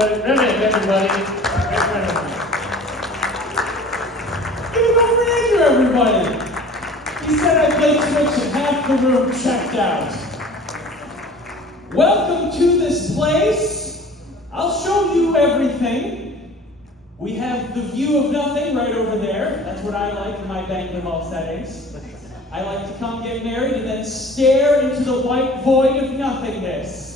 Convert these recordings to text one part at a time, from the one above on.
everybody. Give it up for Andrew, everybody. He said I played Twitch and half the room checked out. Welcome to this place. I'll show you everything. We have the view of nothing right over there. That's what I like in my banquet hall settings. I like to come get married and then stare into the white void of nothingness.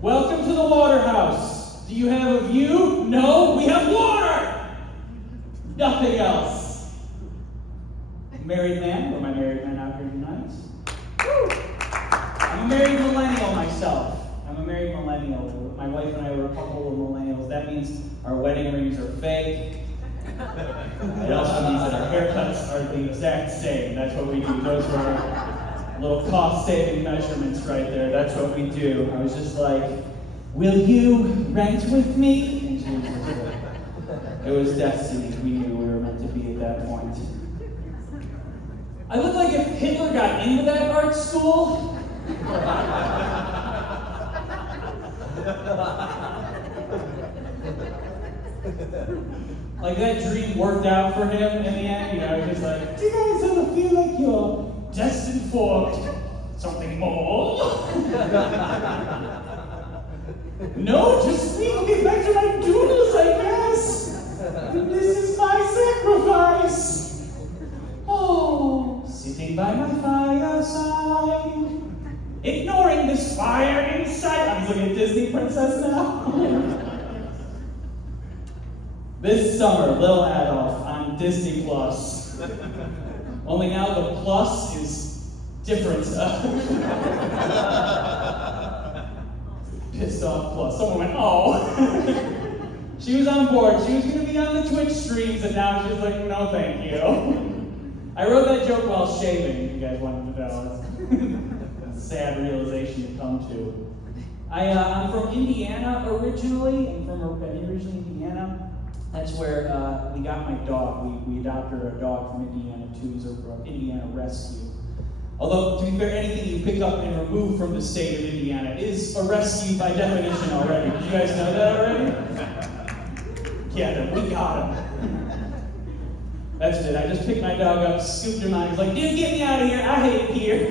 Welcome to the water house. Do you have a view? No, we have water! Nothing else. Married man, or my married man out here tonight? Woo! I'm a married millennial myself. I'm a married millennial. My wife and I were a couple of millennials. That means our wedding rings are fake. It also means that our haircuts are the exact same. That's what we do. Those were our little cost-saving measurements right there. That's what we do. I was just like, will you rent with me? And she was just like, it was destiny. We knew we were meant to be at that point. I look like if Hitler got into that art school. Like that dream worked out for him in the end, you know, just like, do you guys ever feel like you're destined for something more? No, just me. I'll get back to my doodles, I guess. This is my sacrifice. Oh, sitting by my fireside, ignoring this fire inside. I'm just like a Disney princess now. This summer, Lil Adolf on Disney Plus. Only now the plus is different. Pissed off plus. Someone went, oh. She was on board. She was going to be on the Twitch streams, and now she's like, no thank you. I wrote that joke while shaving, if you guys wanted to know. It's a sad realization to come to. I'm from Indiana originally. I'm originally Indiana. That's where we got my dog. We adopted a dog from Indiana too. He's an Indiana rescue. Although, to be fair, anything you pick up and remove from the state of Indiana is a rescue by definition already. Did you guys know that already? Yeah, we got him. That's it. I just picked my dog up, scooped him out. He's like, dude, get me out of here. I hate it here.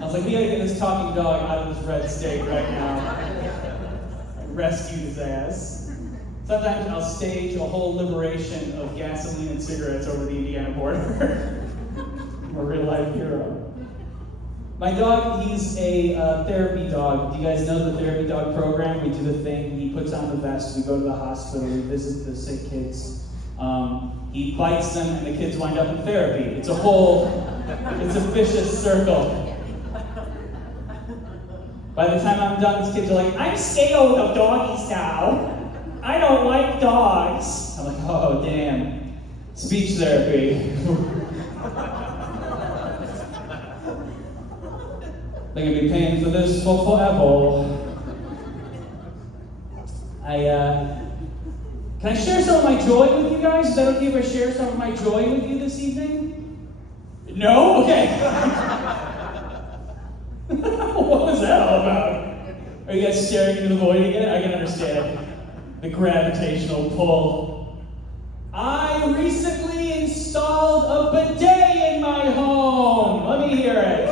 I was like, we gotta get this talking dog out of this red state right now. I rescued his ass. Sometimes I'll stage a whole liberation of gasoline and cigarettes over the Indiana border. I'm a real life hero. My dog, he's a therapy dog. Do you guys know the therapy dog program? We do the thing, he puts on the vest, we go to the hospital, we visit the sick kids. He bites them and the kids wind up in therapy. It's a vicious circle. By the time I'm done, these kids are like, I'm scared of doggy style. I don't like dogs. I'm like, oh, damn. Speech therapy. They're gonna be paying for this for forever. Can I share some of my joy with you guys? Is that okay if I share some of my joy with you this evening? No? Okay. What was that all about? Are you guys staring into the void again? I can understand the gravitational pull. I recently installed a bidet in my home. Let me hear it.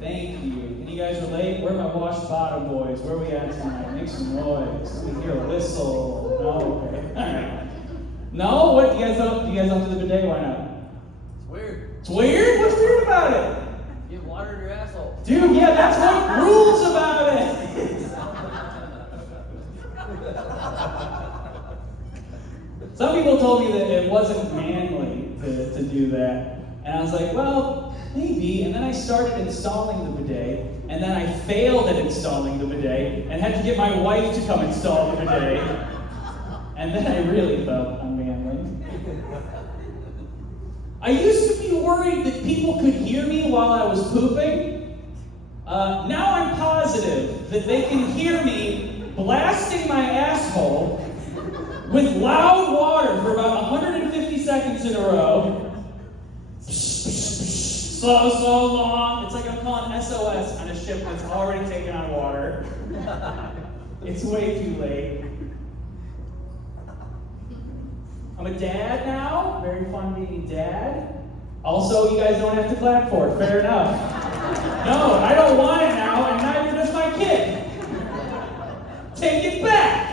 Thank you. Can you guys relate? Where are my washed bottom boys? Where are we at tonight? Make some noise. Let me hear a whistle. No? Okay. All right. No? What? You guys up to the bidet? Why not? It's weird. It's weird? What's weird about it? You get water in your asshole. Dude, yeah, that's what rules about it. Some people told me that it wasn't manly to do that. And I was like, well, maybe. And then I started installing the bidet, and then I failed at installing the bidet, and had to get my wife to come install the bidet. And then I really felt unmanly. I used to be worried that people could hear me while I was pooping. Now I'm positive that they can hear me blasting my asshole with loud water for about 150 seconds in a row. So long. It's like I'm calling SOS on a ship that's already taken on water. It's way too late. I'm a dad now. Very fun being a dad. Also, you guys don't have to clap for it. Fair enough. No, I don't want it now, and neither does my kid. Take it back.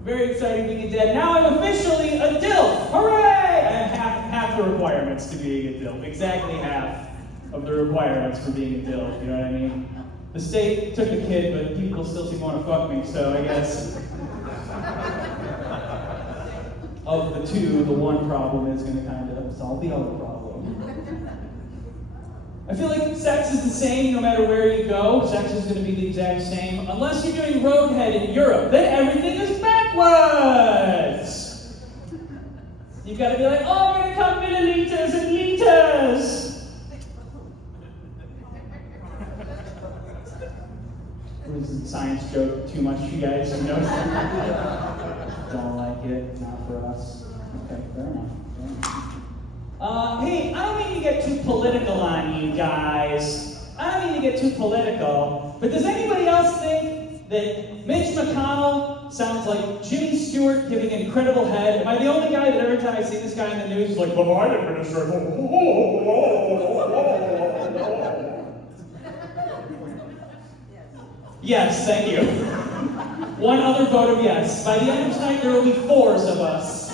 Very exciting being a dad. Now I'm officially a DILF. Hooray! I have half the requirements to being a DILF. Exactly half of the requirements for being a DILF. You know what I mean? The state took the kid, but people still seem to want to fuck me, so I guess of the two, the one problem is going to kind of solve the other problem. I feel like sex is the same no matter where you go. Sex is going to be the exact same. Unless you're doing Roadhead in Europe, then everything is backwards. You've got to be like, oh, we're going to come milliliters and liters. Was the science joke too much, you guys? You know? Don't like it, not for us. Okay, fair enough. Hey, I don't mean to get too political on you guys. I don't mean to get too political, but does anybody else think that Mitch McConnell sounds like Jimmy Stewart giving incredible head? Am I the only guy that every time I see this guy in the news is like, the Biden administration? Yes, thank you. One other vote of yes. By the end of tonight, there will be 4s of us.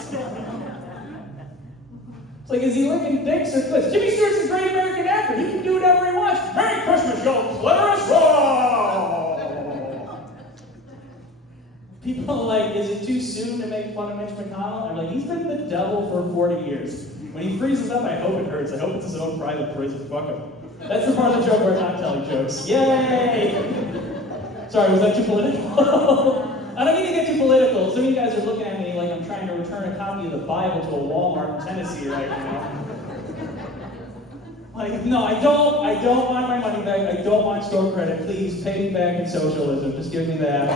It's like, is he licking dicks or clits? Jimmy Stewart's a great American actor. He can do whatever he wants. Merry Christmas, y'all. Clearest roll! People are like, is it too soon to make fun of Mitch McConnell? I'm like, he's been the devil for 40 years. When he freezes up, I hope it hurts. I hope it's his own private prison. Fuck him. That's the part of the joke where I'm not telling jokes. Yay! Sorry, was that too political? I don't mean to get too political. Some of you guys are looking at me like I'm trying to return a copy of the Bible to a Walmart in Tennessee right now. Like, no, I don't want my money back. I don't want store credit. Please pay me back in socialism. Just give me that.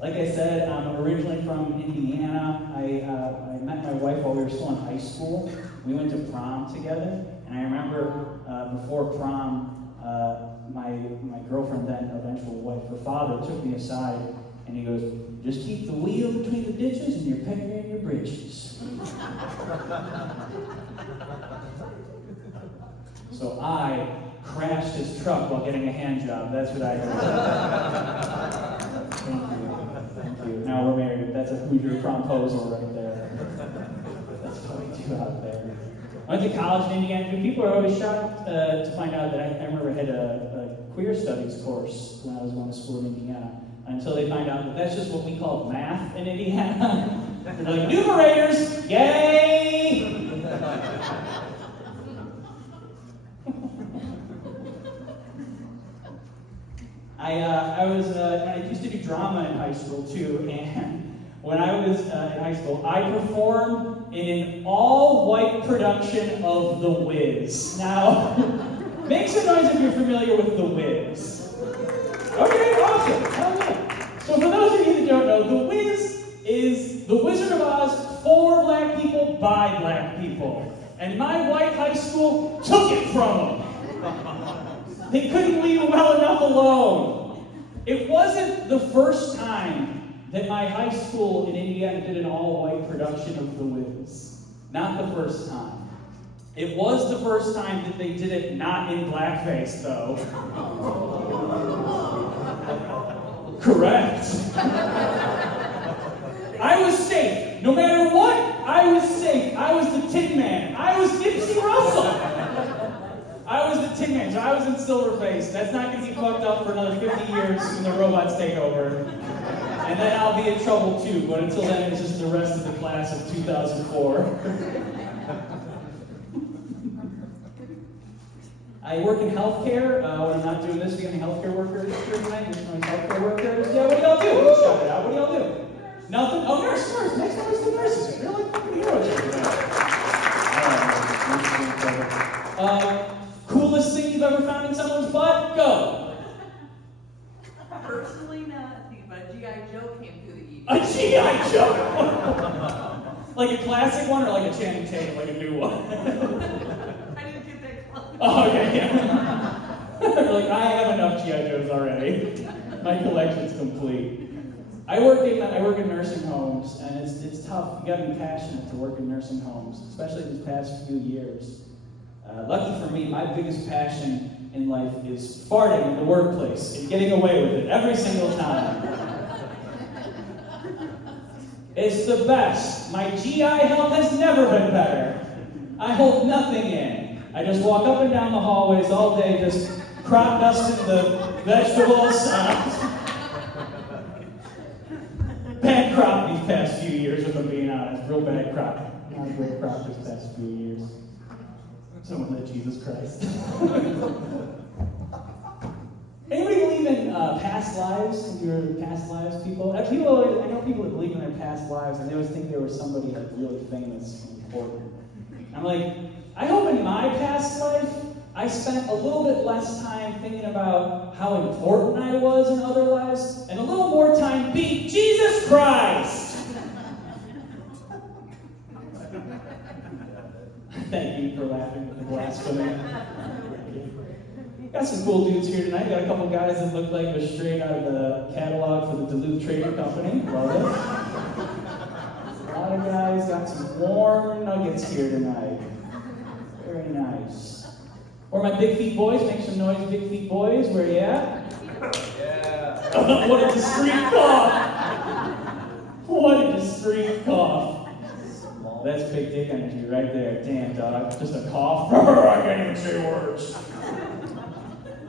Like I said, I'm originally from Indiana. I met my wife while we were still in high school. We went to prom together, and I remember before prom, my girlfriend, then eventual wife, her father took me aside, and he goes, "Just keep the wheel between the ditches and your pecker in your britches." So I crashed his truck while getting a hand job. That's what I did. Thank you. Now we're married. That's a Hoosier promposal right there. That's way too out there. I went to college in Indiana. People are always shocked to find out that I remember I had a queer studies course when I was going to school in Indiana. Until they find out that that's just what we call math in Indiana. They're like, numerators, yay! I used to do drama in high school too, and when I was in high school, I performed in an all-white production of The Wiz. Now, make some noise if you're familiar with The Wiz. Okay, awesome. So for those of you that don't know, The Wiz is The Wizard of Oz for black people by black people. And my white high school took it from them. They couldn't leave well enough alone. It wasn't the first time that my high school in Indiana did an all-white production of The Wiz. Not the first time. It was the first time that they did it not in blackface, though. Correct. I was safe. No matter what, I was safe. I was the Tin Man. I was Nipsey Russell. I was the Tin Man, so I was in Silverface. That's not going to be fucked up for another 50 years when the robots take over. And then I'll be in trouble too, but until then it's just the rest of the class of 2004. I work in healthcare. When I'm not doing this, we have any healthcare workers here tonight? There's no healthcare workers. Yeah, what do y'all do? Shout it out. What do y'all do? Nothing? Oh, nurse. Next time it's the nurses. They're like fucking heroes over there. Coolest thing you've ever found in someone's butt? Go. Personally, nothing, but a G.I. Joe came through the evening. A G.I. Joe? Like a classic one or like a Channing Tatum, like a new one? I didn't get that Oh, okay, yeah. They're like, I have enough G.I. Joes already. My collection's complete. I work in nursing homes, and it's tough. You gotta be passionate to work in nursing homes, especially these past few years. Lucky for me, my biggest passion in life is farting in the workplace and getting away with it every single time. It's the best. My GI health has never been better. I hold nothing in. I just walk up and down the hallways all day, just crop dusting the vegetables. Bad crop these past few years, if I'm being honest. Real bad crop. Not a great crop these past few years. Someone said Jesus Christ. Anybody believe in past lives? Your past lives, people? I know people that believe in their past lives, and they always think they were somebody like really famous and important. I'm like, I hope in my past life I spent a little bit less time thinking about how important I was in other lives, and a little more time being Jesus Christ. Thank you for laughing at the blasphemy. Got some cool dudes here tonight. Got a couple guys that look like they're straight out of the catalog for the Duluth Trading Company. Love it. A lot of guys got some warm nuggets here tonight. Very nice. Or my Big Feet boys, make some noise, Big Feet boys. Where you at? Yeah. What a discreet cough. What a discreet cough. That's big dick energy right there. Damn, dog. Just a cough. I can't even say words.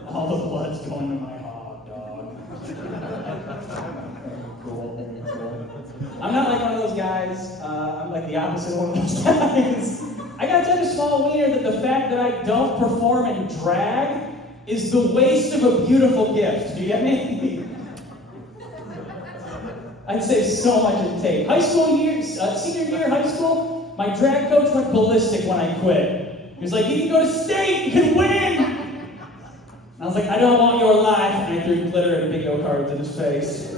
All the blood's going to my hog, dog. Cool. I'm not like one of those guys. I'm like the opposite of one of those guys. I got such a small wiener that the fact that I don't perform in drag is the waste of a beautiful gift. Do you get me? I'd save so much in tape. High school years, senior year of high school, my drag coach went ballistic when I quit. He was like, you can go to state, you can win! And I was like, I don't want your life. And I threw glitter and bingo cards in his face.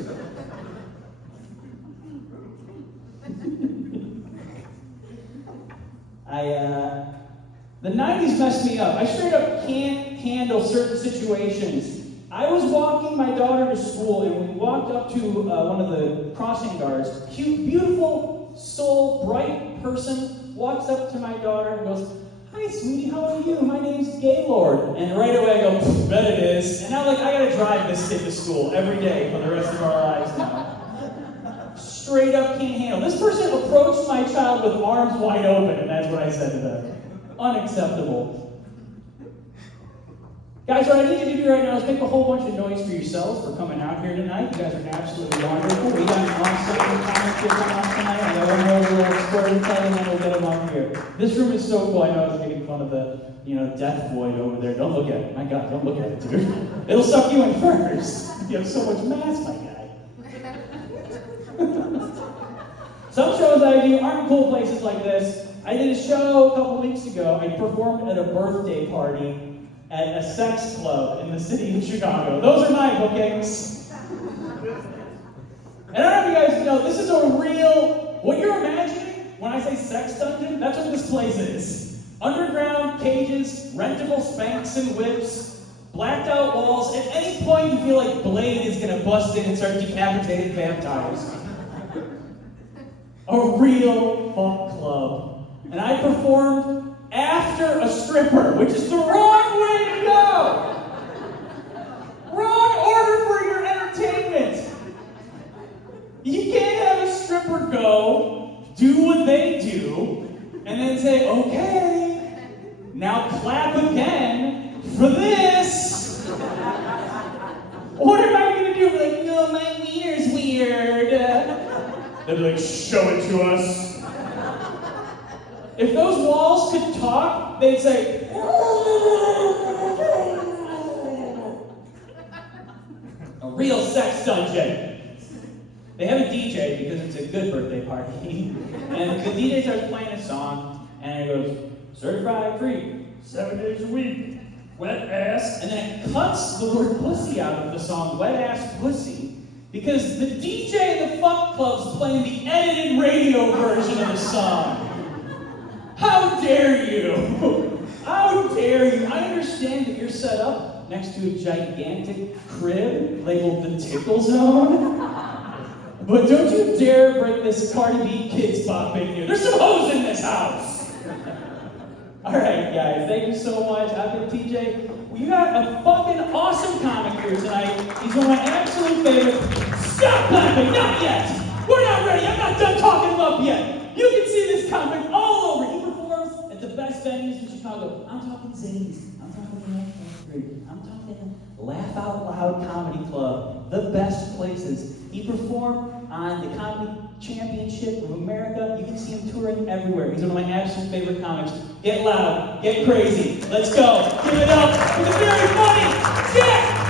The 90s messed me up. I straight up can't handle certain situations. I was walking my daughter to school, and we walked up to one of the crossing guards. Cute, beautiful, soul, bright person walks up to my daughter and goes, hi, sweetie, how are you? My name's Gaylord. And right away I go, bet it is. And now, like, I gotta drive this kid to school every day for the rest of our lives now. Straight up can't handle. This person approached my child with arms wide open, and that's what I said to them. Unacceptable. Guys, what I need you to do right now is make a whole bunch of noise for yourselves for coming out here tonight. You guys are absolutely wonderful. We got an awesome comic here coming up tonight. I got one more little storytelling, and then we'll get them up here. This room is so cool. I know I was making fun of the, death void over there. Don't look at it. My God, don't look at it, dude. It'll suck you in first. You have so much mass, my guy. Some shows I do aren't cool places like this. I did a show a couple weeks ago. I performed at a birthday party at a sex club in the city of Chicago. Those are my bookings. And I don't know if you guys know, this is a real, what you're imagining when I say sex dungeon, that's what this place is. Underground cages, rentable spanks and whips, blacked out walls. At any point you feel like Blade is gonna bust in and start decapitating vampires. A real fuck club. And I performed after a stripper, which is the wrong way to go. Wrong order for your entertainment. You can't have a stripper go, do what they do, and then say, okay, now clap again for this. What am I gonna do? Like, no, my wiener's weird. They'd be like, show it to us. If those walls could talk, they'd say, a real sex dungeon. They have a DJ because it's a good birthday party. And the DJ starts playing a song, and it goes, certified free, 7 days a week, wet ass. And then it cuts the word pussy out of the song, wet ass pussy, because the DJ in the fuck club's playing the edited radio version of the song. How dare you? How dare you? I set up next to a gigantic crib labeled the Tickle Zone. But don't you dare bring this Cardi B Kids Pop in here. There's some hoes in this house! Alright, guys, thank you so much. I've been TJ. We got a fucking awesome comic here tonight. He's one of my absolute favorites. Stop clapping! Not yet! We're not ready! I'm not done talking him up yet! You can see this comic all over. He performs at the best venues in Chicago. I'm talking Zanies. I'm talking the National Street. I'm talking Laugh Out Loud Comedy Club. The best places. He performed on the Comedy Championship of America. You can see him touring everywhere. He's one of my absolute favorite comics. Get loud, get crazy. Let's go. Give it up for the very funny Jack